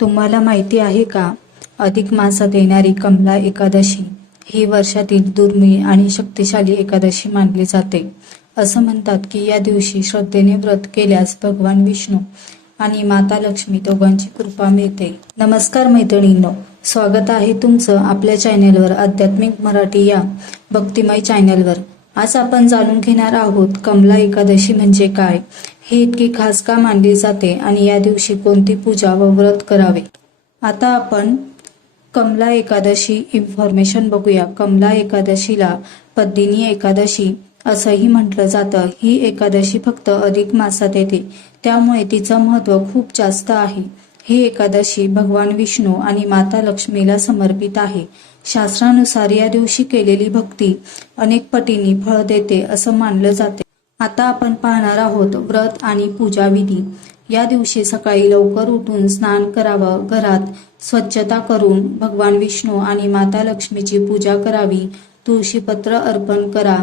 तुम्हाला माहिती आहे का? अधिक मासात येणारी कमला एकादशी ही वर्षातील दुर्मिळ आणि शक्तिशाली एकादशी मानली जाते. असं म्हणतात की या दिवशी श्रद्धेने व्रत केल्यास भगवान विष्णू आणि माता लक्ष्मी दोघांची कृपा मिळते. नमस्कार मैत्रिणींनो, स्वागत आहे तुमचं आपल्या चॅनेलवर, आध्यात्मिक मराठी या भक्तिमय चॅनेलवर. आज आपण जाणून घेणार आहोत कमला एकादशी म्हणजे काय, ही इतकी खास का मानली जाते आणि या दिवशी कोणती पूजा व व्रत करावे. आता आपण कमला एकादशी इन्फॉर्मेशन बघूया. कमला एकादशीला पद्मिनी एकादशी असंही म्हटलं जातं. ही एकादशी फक्त अधिक मासात येते, त्यामुळे तिचं महत्त्व खूप जास्त आहे. ही एकादशी भगवान विष्णू आणि माता लक्ष्मीला समर्पित आहे. शास्त्रानुसार या दिवशी केलेली भक्ती अनेक पटींनी फळ देते असं मानलं जाते. आता आपण पाहणार आहोत व्रत आणि पूजा विधी. या दिवशी सकाळी लवकर उठून स्नान करावं, घरात स्वच्छता करून भगवान विष्णू आणि माता लक्ष्मीची पूजा करावी, तुळशीपत्र अर्पण करा,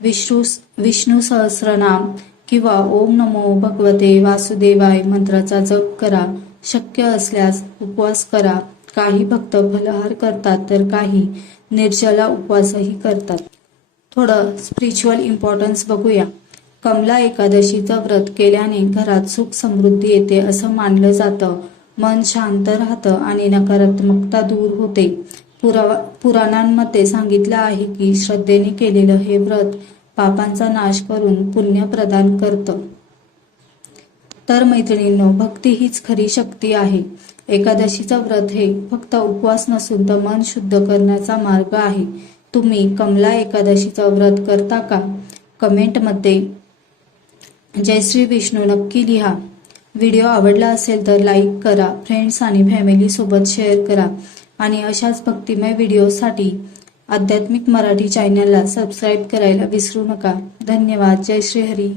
विष्णू सहस्रनाम किंवा ओम नमो भगवते वासुदेवाय मंत्राचा जप करा. शक्य असल्यास उपवास करा. काही भक्त फलाहार करतात तर काही निर्जला उपवासही करतात. थोडं स्पिरिच्युअल इम्पॉर्टन्स बघूया. कमला एकादशीचं व्रत केल्याने घरात सुख समृद्धी येते असं मानलं जातं. मन शांत राहतं आणि नकारात्मकता दूर होते. पुराणांमध्ये सांगितलं आहे की श्रद्धेने केलेलं हे व्रत पापांचा नाश करून पुण्य प्रदान करतं. तर मैत्रिणींनो, भक्ती हीच खरी शक्ती आहे. एकादशीचं व्रत हे फक्त उपवास नसून तर मन शुद्ध करण्याचा मार्ग आहे. तुम्ही कमला एकादशीचं व्रत करता का? कमेंटमध्ये जय श्री विष्णू नक्की लिहा. व्हिडिओ आवडला असेल तर लाईक करा, फ्रेंड्स आणि फॅमिली सोबत शेअर करा आणि अशाच भक्तिमय व्हिडिओसाठी आध्यात्मिक मराठी चॅनलला सबस्क्राईब करायला विसरू नका. धन्यवाद. जय श्री हरी.